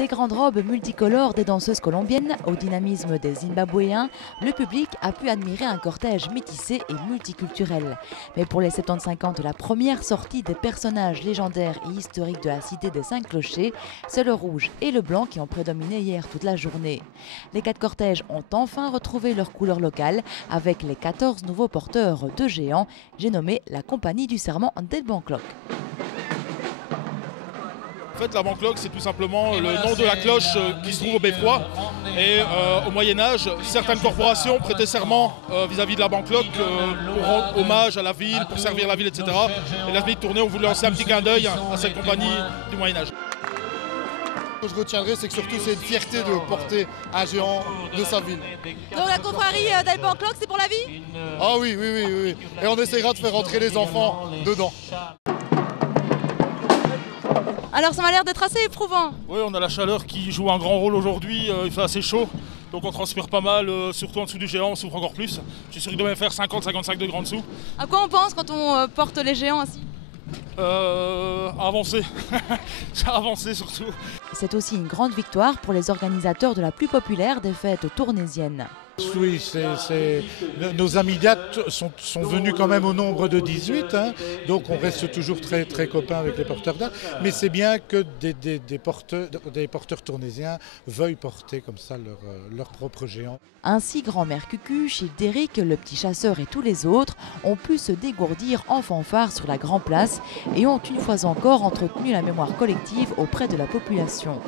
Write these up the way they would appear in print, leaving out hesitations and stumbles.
Des grandes robes multicolores des danseuses colombiennes au dynamisme des Zimbabwéens, le public a pu admirer un cortège métissé et multiculturel. Mais pour les 75 ans de la première sortie des personnages légendaires et historiques de la cité des Cinq Clochers, c'est le rouge et le blanc qui ont prédominé hier toute la journée. Les 4 cortèges ont enfin retrouvé leur couleur locale avec les 14 nouveaux porteurs de géants. J'ai nommé la Compagnie du Serment del Bon Cloc. En fait, la Bon Cloc, c'est tout simplement le nom de la cloche qui se trouve au Beffroi. Et au Moyen-Âge, certaines corporations prêtaient serment vis-à-vis de la Bon Cloc pour rendre hommage à la ville, pour servir la ville, etc. Et la minute tournée, on voulait lancer un petit clin d'œil à cette compagnie du Moyen-Âge. Ce que je retiendrai, c'est que surtout, c'est une fierté de porter un géant de sa ville. Donc la confrérie del Bon Cloc, c'est pour la vie? Ah oui. Et on essaiera de faire rentrer les enfants dedans. Alors ça m'a l'air d'être assez éprouvant. Oui, on a la chaleur qui joue un grand rôle aujourd'hui, il fait assez chaud, donc on transpire pas mal, surtout en dessous du géant, on souffre encore plus. Je suis sûr qu'il doit même faire 50-55 degrés en dessous. À quoi on pense quand on porte les géants ainsi? Avancer, avancer surtout. C'est aussi une grande victoire pour les organisateurs de la plus populaire des fêtes tournaisiennes. Oui, nos amis dates sont venus quand même au nombre de 18, hein, donc on reste toujours très copains avec les porteurs dates, mais c'est bien que des porteurs tournaisiens veuillent porter comme ça leur propre géant. Ainsi, grand-mère Cucu, Déric, le petit chasseur et tous les autres ont pu se dégourdir en fanfare sur la Grand Place et ont une fois encore entretenu la mémoire collective auprès de la population.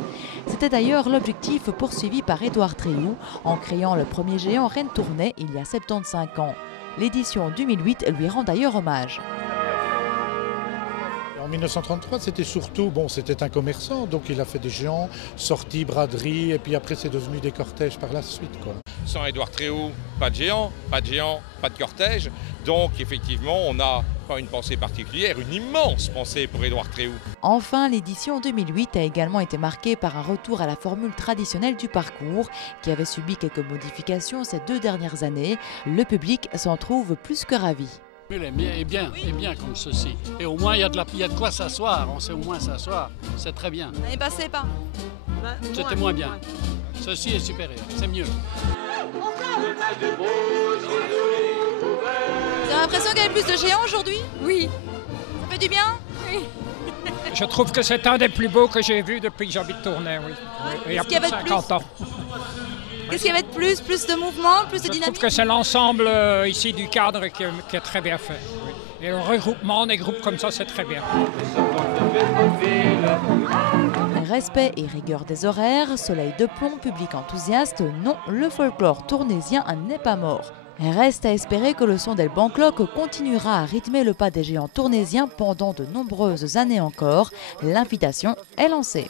C'était d'ailleurs l'objectif poursuivi par Édouard Tréhou en créant le premier géant Reine Tournai il y a 75 ans. L'édition 2008 lui rend d'ailleurs hommage. En 1933, c'était surtout, c'était un commerçant, donc il a fait des géants, sorties, braderies, et puis après c'est devenu des cortèges par la suite, quoi. Sans Édouard Tréhou, pas de géant, pas de cortège. Donc effectivement, on n'a pas une pensée particulière, une immense pensée pour Édouard Tréhou. Enfin, l'édition 2008 a également été marquée par un retour à la formule traditionnelle du parcours, qui avait subi quelques modifications ces 2 dernières années. Le public s'en trouve plus que ravi. Elle est bien comme ceci. Et au moins, il y a de quoi s'asseoir. On sait au moins s'asseoir. C'est très bien. L'année passée, pas? C'était moins bien. Ceci est supérieur. C'est mieux. Vous avez l'impression qu'il y avait plus de géants aujourd'hui? Oui. Ça fait du bien? Oui. Je trouve que c'est un des plus beaux que j'ai vus depuis que j'habite Tournai, oui. Il y a plus de 50 ans. Qu'est-ce qu'il y avait de plus? Plus de mouvement, plus de dynamique? Je trouve que c'est l'ensemble ici du cadre qui est très bien fait. Oui. Et le regroupement des groupes comme ça, c'est très bien. Respect et rigueur des horaires, soleil de plomb, public enthousiaste, non, le folklore tournaisien n'est pas mort. Reste à espérer que le son del Bon Cloc continuera à rythmer le pas des géants tournaisiens pendant de nombreuses années encore. L'invitation est lancée.